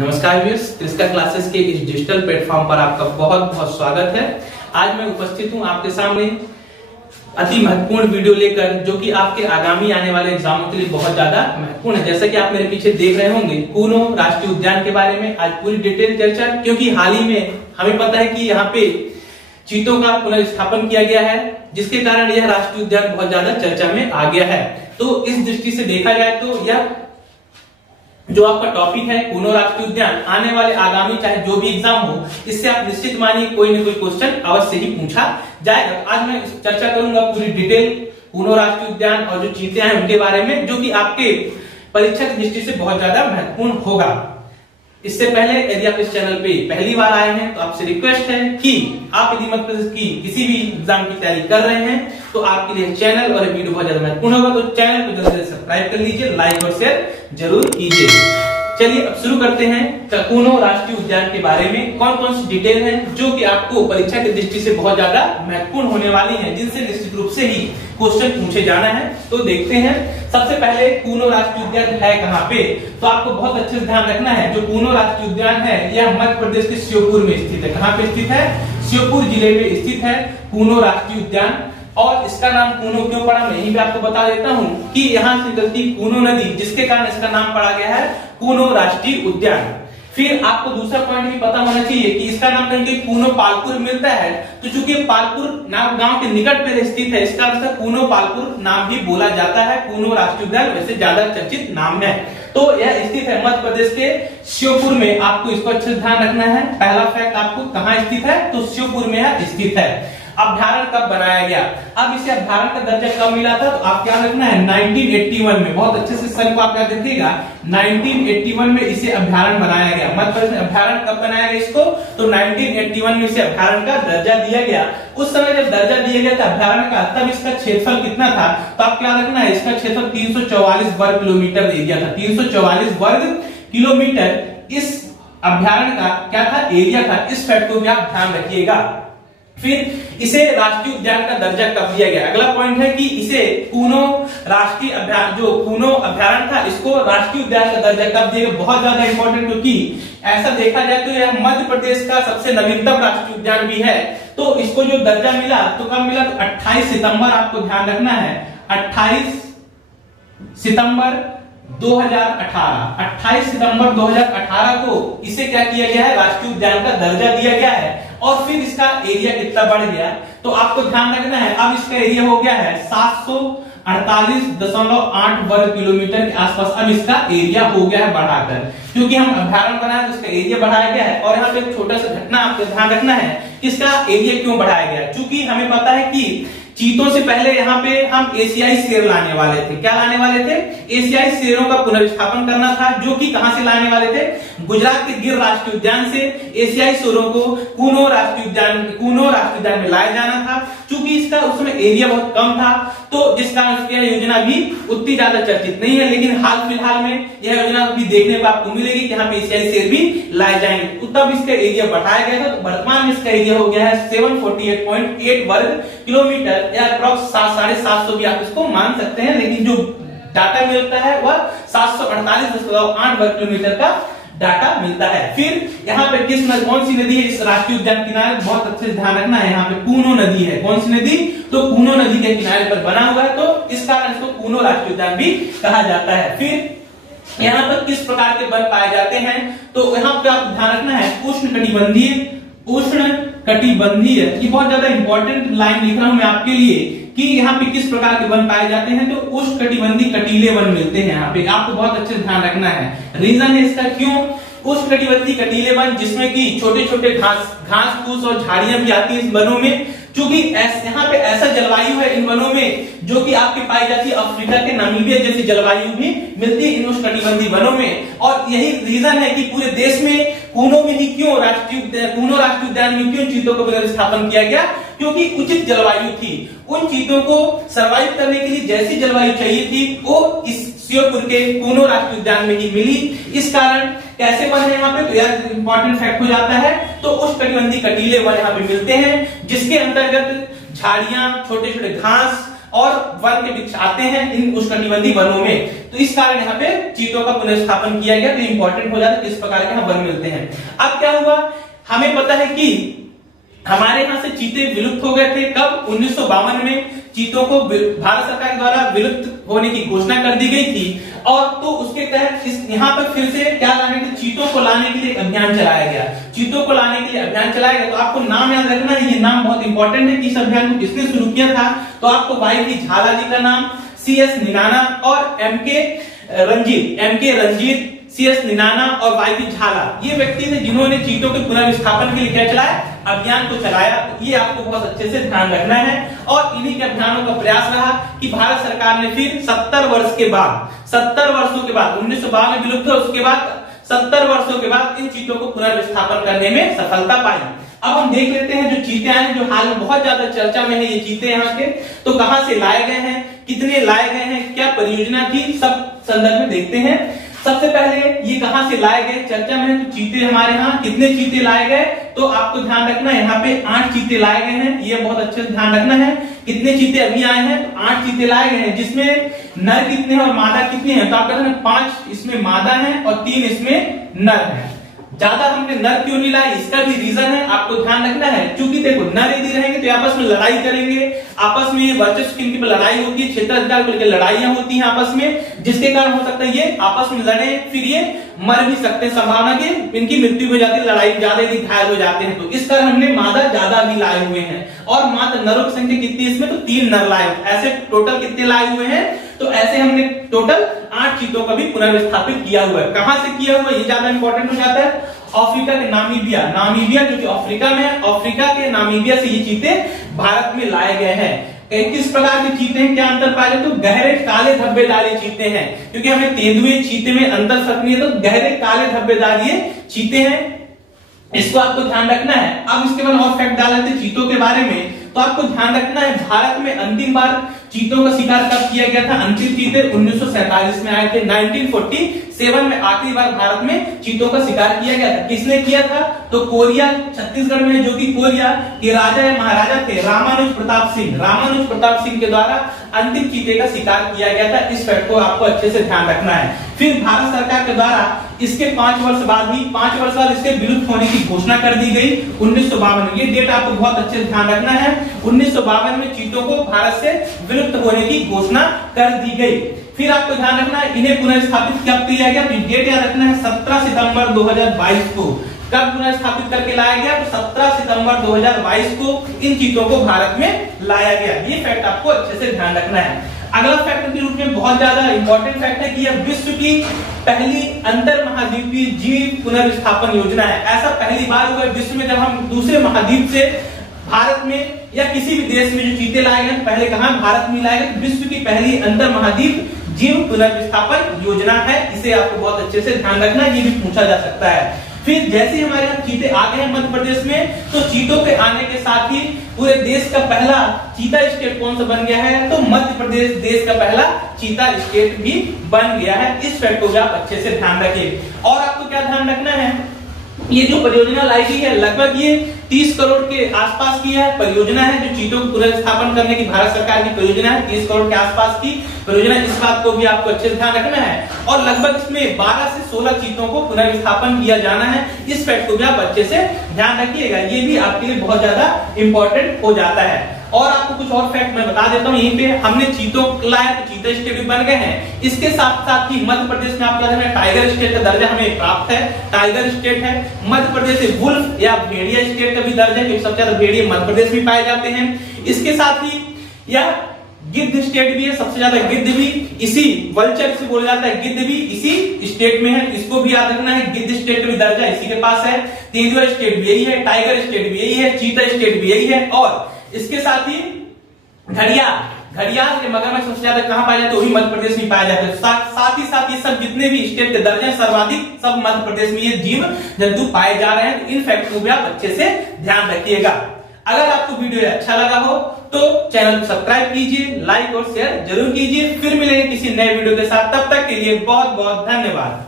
नमस्कार viewers, त्रिस्का classes के इस डिजिटल प्लेटफॉर्म पर आपका बहुत बहुत स्वागत है। आज मैं उपस्थित हूं आपके सामने अति महत्वपूर्ण वीडियो लेकर, जो कि आपके आगामी आने वाले एग्जामों के लिए बहुत ज्यादा महत्वपूर्ण है। जैसा कि आप मेरे पीछे देख रहे होंगे, कूनो राष्ट्रीय उद्यान के बारे में आज पूरी डिटेल चर्चा, क्योंकि हाल ही में हमें पता है कि यहाँ पे चीतों का पुनर्स्थापन किया गया है, जिसके कारण यह राष्ट्रीय उद्यान बहुत ज्यादा चर्चा में आ गया है। तो इस दृष्टि से देखा जाए तो यह जो आपका टॉपिक है कूनो राष्ट्रीय उद्यान, आने वाले आगामी चाहे जो भी एग्जाम हो, इससे आप निश्चित मानिए कोई न कोई क्वेश्चन अवश्य ही पूछा जाएगा। आज मैं चर्चा करूंगा पूरी डिटेल कूनो राष्ट्रीय उद्यान और जो चीतें हैं उनके बारे में, जो कि आपके परीक्षा की दृष्टि से बहुत ज्यादा महत्वपूर्ण होगा। इससे पहले यदि आप इस चैनल पे पहली बार आए हैं तो आपसे रिक्वेस्ट है कि आप यदि मध्य प्रदेश की किसी भी एग्जाम की तैयारी कर रहे हैं तो आपके लिए चैनल और वीडियो बहुत ज्यादा महत्वपूर्ण होगा। तो चैनल को जल्दी से सब्सक्राइब कर लीजिए, लाइक और शेयर जरूर कीजिए। चलिए अब शुरू करते हैं कूनो राष्ट्रीय उद्यान के बारे में। कौन कौन सी डिटेल है जो कि आपको परीक्षा की दृष्टि से बहुत ज्यादा महत्वपूर्ण होने वाली है, जिनसे निश्चित रूप से ही क्वेश्चन पूछे जाना है। तो देखते हैं। सबसे पहले कूनो राष्ट्रीय उद्यान है कहाँ पे, तो आपको बहुत अच्छे से ध्यान रखना है। जो कूनो राष्ट्रीय उद्यान है यह मध्य प्रदेश के श्योपुर में स्थित है। कहाँ पे स्थित है? श्योपुर जिले में स्थित है कूनो राष्ट्रीय उद्यान। और इसका नाम कूनो क्यों पड़ा, मैं यहीं पे आपको बता देता हूं कि यहाँ से निकलती कूनो नदी, जिसके कारण इसका नाम पड़ा गया है कूनो राष्ट्रीय उद्यान। फिर आपको दूसरा पॉइंट भी पता होना चाहिए कि इसका नाम कहीं कूनो पालपुर मिलता है, तो चूंकि पालपुर नाम गांव के निकट में स्थित है, इसका अर्थ कूनो पालपुर नाम भी बोला जाता है। कूनो राष्ट्रीय उद्यान वैसे ज्यादा चर्चित नाम है। तो यह स्थित है मध्य प्रदेश के श्योपुर में। आपको इसको अच्छे से ध्यान रखना है। पहला फैक्ट आपको कहाँ स्थित है, तो श्योपुर में यह स्थित है। अभ्यारण्य कब बनाया गया? अब इसे अभ्यारण्य का दर्जा कब मिला था, तो आप क्या रखना है 1981 में। बहुत अच्छे से सर को आप याद रखिएगा, 1981 में इसे अभ्यारण्य बनाया गया। मध्य प्रदेश में अभ्यारण्य कब बनाया गया इसको, तो 1981 में इसे अभ्यारण्य का दर्जा दिया गया। उस समय जब दर्जा दिया गया था अभ्यारण्य का, तब इसका क्षेत्रफल कितना था, तो आप क्या रखना है, इसका क्षेत्रफल 344 वर्ग किलोमीटर एरिया था। 344 वर्ग किलोमीटर इस अभ्यारण्य का क्या था, एरिया था। इस फैक्ट को भी आप ध्यान रखिएगा। फिर इसे राष्ट्रीय उद्यान का दर्जा कब दिया गया? अगला पॉइंट है कि इसे कूनो राष्ट्रीय अभ्यारण्य, जो कूनो अभ्यारण्य था, इसको राष्ट्रीय उद्यान का दर्जा कब दिया गया? बहुत ज्यादा इंपॉर्टेंट, क्योंकि ऐसा देखा जाए तो यह मध्य प्रदेश का सबसे नवीनतम राष्ट्रीय उद्यान भी है। तो इसको जो दर्जा मिला तो कब मिला, तो 28 सितंबर आपको ध्यान रखना है, 28 सितंबर 2018। 28 सितंबर 2018 को इसे क्या किया गया है, राष्ट्रीय उद्यान का दर्जा दिया गया है। और फिर इसका एरिया कितना बढ़ गया, तो आपको ध्यान रखना है। अब इसका एरिया हो गया है 748.8 वर्ग किलोमीटर के आसपास। अब इसका एरिया हो गया है बढ़ाकर, क्योंकि हम अभ्यारण्य बनाए तो इसका एरिया बढ़ाया गया है। और यहाँ पे एक छोटा सा घटना आपको ध्यान रखना है, इसका एरिया क्यों बढ़ाया गया। चूंकि हमें पता है कि चीतों से पहले यहाँ पे हम एशियाई शेर लाने वाले थे। क्या लाने वाले थे? एशियाई शेरों का पुनर्स्थापन करना था, जो कि कहां से लाने वाले थे, गुजरात के गिर राष्ट्रीय उद्यान से एशियाई शेरों को कूनो राष्ट्रीय उद्यान में लाया जाना था। चूंकि इसका उस समय एरिया बहुत कम था, तो जिस कारण उसकी योजना भी उतनी ज्यादा चर्चित नहीं है। लेकिन हाल फिलहाल में यह योजना भी देखने को आपको मिलेगी कि यहाँ पे एशियाई शेर भी लाए जाएंगे। तब इसका एरिया बढ़ाया गया था। तो वर्तमान में इसका एरिया हो गया है 748.8 वर्ग किलोमीटर, या अप्रॉक्स 750 भी आप इसको मान सकते हैं। लेकिन जो डाटा मिलता है वह 748.8 वर्ग किलोमीटर का डाटा मिलता है। फिर यहाँ पे कौन सी नदी है इस राष्ट्रीय उद्यान किनारे, बहुत अच्छे से ध्यान रखना है। यहाँ पे कूनो नदी है। कौन सी नदी, तो कूनो नदी के किनारे पर बना हुआ है, तो इस कारण इसको कूनो राष्ट्रीय उद्यान भी कहा जाता है। फिर यहाँ पर किस प्रकार के वन पाए जाते हैं, तो यहाँ पे आप ध्यान रखना है उष्ण कटिबंधीय, ये बहुत ज्यादा इंपॉर्टेंट लाइन लिख रहा हूं मैं आपके लिए कि यहाँ पे किस प्रकार के वन पाए जाते हैं। तो उष्ण कटिबंधीय कटीले वन मिलते हैं यहाँ पे। आपको बहुत अच्छे से ध्यान रखना है। रीजन है इसका क्यों उष्ण कटिबंधीय कटीले वन, जिसमें कि छोटे छोटे घास फूस और झाड़ियां भी आती है इस वनों में। क्योंकि यहाँ पे ऐसा जलवायु है इन वनों में, जो कि आपकी पाई जाती है अफ्रीका के नामीबिया जैसी जलवायु भी मिलती है इन उष्णकटिबंधीय वनों में। और यही रीजन है कि पूरे देश में कूनो में ही क्यों कूनो राष्ट्रीय उद्यान में क्यों चीतों को पुनर्स्थापन किया गया, क्योंकि उचित जलवायु थी। उन चीतों को सर्वाइव करने के लिए जैसी जलवायु चाहिए थी वो इस श्योपुर के कूनो राष्ट्रीय उद्यान में ही मिली। इस कारण कैसे वन है यहाँ पे, तो यार इंपॉर्टेंट फैक्ट हो जाता है। तो उष्णकटिबंधीय कटीले वन यहाँ पे मिलते हैं, जिसके अंतर्गत झाड़ियां, छोटे छोटे घास और वन के वृक्ष आते हैं इन उष्णकटिबंधीय वनों में, तो इस कारण यहाँ पे चीतों का पुनर्स्थापन किया गया। तो इंपॉर्टेंट हो जाता है किस प्रकार के यहाँ वन मिलते हैं। अब क्या हुआ, हमें पता है कि हमारे यहाँ से चीते विलुप्त हो गए थे। कब? 1952 में चीतों को भारत सरकार के द्वारा विलुप्त होने की घोषणा कर दी गई थी, और तो उसके तहत यहाँ पर फिर से क्या लाने के, चीतों को लाने के लिए अभियान चलाया गया। चीतों को लाने के लिए अभियान चलाया गया, तो आपको नाम याद रखना है, ये नाम बहुत इंपॉर्टेंट है कि इस अभियान को किसने शुरू किया था। तो आपको वाईपी झाला जी का नाम, CS निनाना और MK रंजीत, CS निनाना और वाईपी झाला, ये व्यक्ति थे जिन्होंने चीतों के पुनर्विस्थापन के लिए क्या चलाया, अभियान को चलाया। ये आपको बहुत अच्छे से ध्यान रखना है। और इन्हीं के अभियानों का प्रयास रहा कि भारत सरकार ने फिर 70 वर्षों के बाद 1952 में विलुप्त हुआ, उसके बाद 70 वर्षों के बाद इन चीतों को पुनर्विस्थापन करने में सफलता पाई। अब हम देख लेते हैं जो चीते आए हैं, जो हाल में बहुत ज्यादा चर्चा में है ये चीते यहाँ के, तो कहां से लाए गए हैं, कितने लाए गए हैं, क्या परियोजना थी, सब संदर्भ में देखते हैं। सबसे पहले ये कहां से लाए गए, चर्चा में है, तो चीते हमारे यहाँ कितने चीते लाए गए, तो आपको ध्यान रखना है यहाँ पे 8 चीते लाए गए हैं। ये बहुत अच्छे से ध्यान रखना है, कितने चीते अभी आए हैं, तो 8 चीते लाए गए हैं, जिसमें नर कितने हैं और मादा कितने हैं, तो आप कहते हैं 5 इसमें मादा है और 3 इसमें नर है। ज्यादा हमने नर क्यों नहीं लाए, इसका भी रीजन है, आपको ध्यान रखना है। क्योंकि देखो नर यदि रहेंगे तो आपस में लड़ाई करेंगे, आपस में वर्चस्व की लड़ाई होती है, क्षेत्राधिकार को लेकर लड़ाइयां होती हैं आपस में, जिसके कारण हो सकता है ये आपस में लड़े, फिर ये मर भी सकते हैं, संभावना की इनकी मृत्यु हो जाती है, लड़ाई ज्यादा यदि घायल हो जाते हैं। तो इस कारण हमने मादा ज्यादा भी लाए हुए हैं, और मात्र नरों की संख्या कितनी है इसमें, तो 3 नर लाए। ऐसे टोटल कितने लाए हुए हैं, तो ऐसे हमने टोटल 8 चीतों का भी पुनर्विस्थापित किया हुआ है। कहां से किया हुआ है ये ज्यादा इंपॉर्टेंट हो जाता है, अफ्रीका के नामीबिया जो कि अफ्रीका में है, अफ्रीका के नामीबिया से ये चीते भारत में लाए गए हैं। किस प्रकार के चीते हैं, क्या अंतर पाया जाए, तो गहरे काले धब्बेदार चीते हैं, क्योंकि हमें तेंदुए चीते में अंतर सकनी है, तो गहरे काले धब्बेदार चीते हैं, इसको आपको ध्यान रखना है। अब इसके बाद और फैक्ट डाल लेते चीतों के बारे में, तो आपको ध्यान रखना है भारत में अंतिम बार चीतों का शिकार कब किया गया था, अंतिम चीते 1947 में आए थे। 1947 में आखिरी बार भारत में चीतों का शिकार किया गया था। किसने किया था, तो कोरिया छत्तीसगढ़ में, जो कि कोरिया के राजा या महाराजा थे रामानुज प्रताप सिंह के द्वारा अंतिम चीते का शिकार किया गया था। इस फैक्ट को आपको अच्छे से ध्यान रखना है। फिर भारत सरकार के द्वारा इसके 5 वर्ष बाद इसके विलुप्त होने की घोषणा कर दी गई 1952 में। ये डेट आपको बहुत अच्छे से ध्यान रखना है, 1952 में चीतों को भारत से विलुप्त होने की घोषणा कर दी गई। फिर आपको ध्यान रखना है इन्हें पुनर्स्थापित कब किया गया, तो डेट याद रखना है 17 सितंबर 2022 को। कब पुनर्स्थापित करके लाया गया, तो 17 सितंबर 2022 को इन चीतों को भारत में लाया गया। ये फैक्ट आपको अच्छे से ध्यान रखना है। अगला फैक्ट के रूप में बहुत ज्यादा इंपॉर्टेंट फैक्ट है कि यह विश्व की पहली अंतर महाद्वीपीय जीव पुनर्विस्थापन योजना है। ऐसा पहली बार हुआ विश्व में, जब हम दूसरे महाद्वीप से भारत में या किसी भी देश में जो चीते लाए गए, पहले कहां भारत में लाए गए, विश्व की पहली अंतर महाद्वीप जीव पुनर्विस्थापन योजना है। इसे आपको बहुत अच्छे से ध्यान रखना, ये भी पूछा जा सकता है। फिर जैसे ही हमारे यहाँ चीते आ गए हैं मध्य प्रदेश में, तो चीतों के आने के साथ ही पूरे देश का पहला चीता स्टेट कौन सा बन गया है, तो मध्य प्रदेश देश का पहला चीता स्टेट भी बन गया है। इस फैक्ट को भी आप अच्छे से ध्यान रखें। और आपको क्या ध्यान रखना है, ये जो परियोजना लाई गई है लगभग ये 30 करोड़ के आसपास की है परियोजना है, जो चीतों को पुनर्स्थापन करने की भारत सरकार की परियोजना है। 30 करोड़ के आसपास की परियोजना, इस बात को भी आपको अच्छे से ध्यान रखना है। और लगभग इसमें 12 से 16 चीतों को पुनर्स्थापन किया जाना है। इस फैक्ट को भी आप अच्छे से ध्यान रखिएगा, ये भी आपके लिए बहुत ज्यादा इंपॉर्टेंट हो जाता है। और आपको कुछ और फैक्ट मैं बता देता हूँ, यहीं पे हमने चीतों लाया तो चीता स्टेट भी बन गए हैं। इसके साथ साथ ही मध्य प्रदेश में आप क्या है, टाइगर स्टेट का दर्जा हमें प्राप्त है, टाइगर स्टेट है। मध्य प्रदेश से वुल्फ या भेड़िया स्टेट का भी दर्जा है, क्योंकि सबसे ज्यादा भेड़िए मध्य प्रदेश में पाए जाते हैं। इसके साथ ही यह गिद्ध स्टेट भी है, सबसे ज्यादा गिद्ध भी इसी वल्चर से बोला जाता है, गिद्ध भी इसी स्टेट में है, इसको भी याद रखना है। गिद्ध स्टेट का भी दर्जा इसी के पास है। तेंदुआ स्टेट भी यही है, टाइगर स्टेट भी यही है, चीता स्टेट भी यही है। और इसके साथ ही घड़ियाल के मगरमच्छ सबसे ज्यादा कहां पाए जाते हैं, वही मध्य प्रदेश में पाए जाते हैं। साथ ही साथ ये सब जितने भी स्टेट के दर्जे सर्वाधिक सब मध्य प्रदेश में ये जीव जंतु पाए जा रहे हैं। इन फैक्ट को भी आप अच्छे से ध्यान रखिएगा। अगर आपको वीडियो अच्छा लगा हो तो चैनल को सब्सक्राइब कीजिए, लाइक और शेयर जरूर कीजिए। फिर मिलेंगे किसी नए वीडियो के साथ, तब तक के लिए बहुत बहुत धन्यवाद।